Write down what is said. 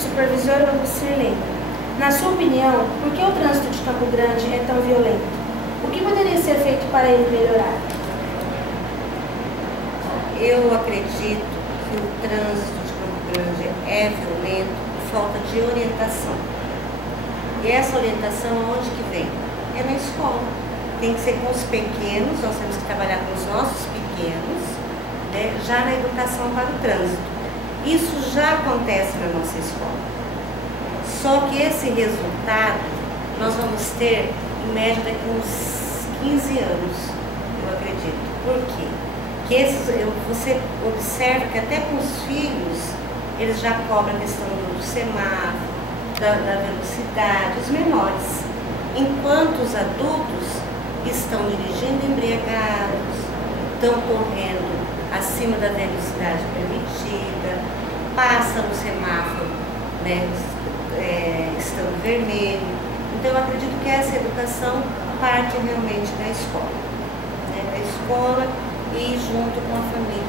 supervisora Lucirlene. Na sua opinião, por que o trânsito de Campo Grande é tão violento? O que poderia ser feito para ele melhorar? Eu acredito que o trânsito de Campo Grande é violento por falta de orientação. E essa orientação aonde que vem? É na escola. Tem que ser com os pequenos, nós temos que trabalhar com os nossos pequenos, né, já na educação para o trânsito. Isso já acontece na nossa escola. Só que esse resultado nós vamos ter, em média, daqui a uns 15 anos, eu acredito. Por quê? Porque você observa que até com os filhos, eles já cobram a questão do semáforo, da velocidade, os menores. Enquanto os adultos estão dirigindo embriagados, estão correndo acima da velocidade permitida, passam no semáforo, né, estando vermelho. Então eu acredito que essa educação parte realmente da escola, né, da escola e junto com a família.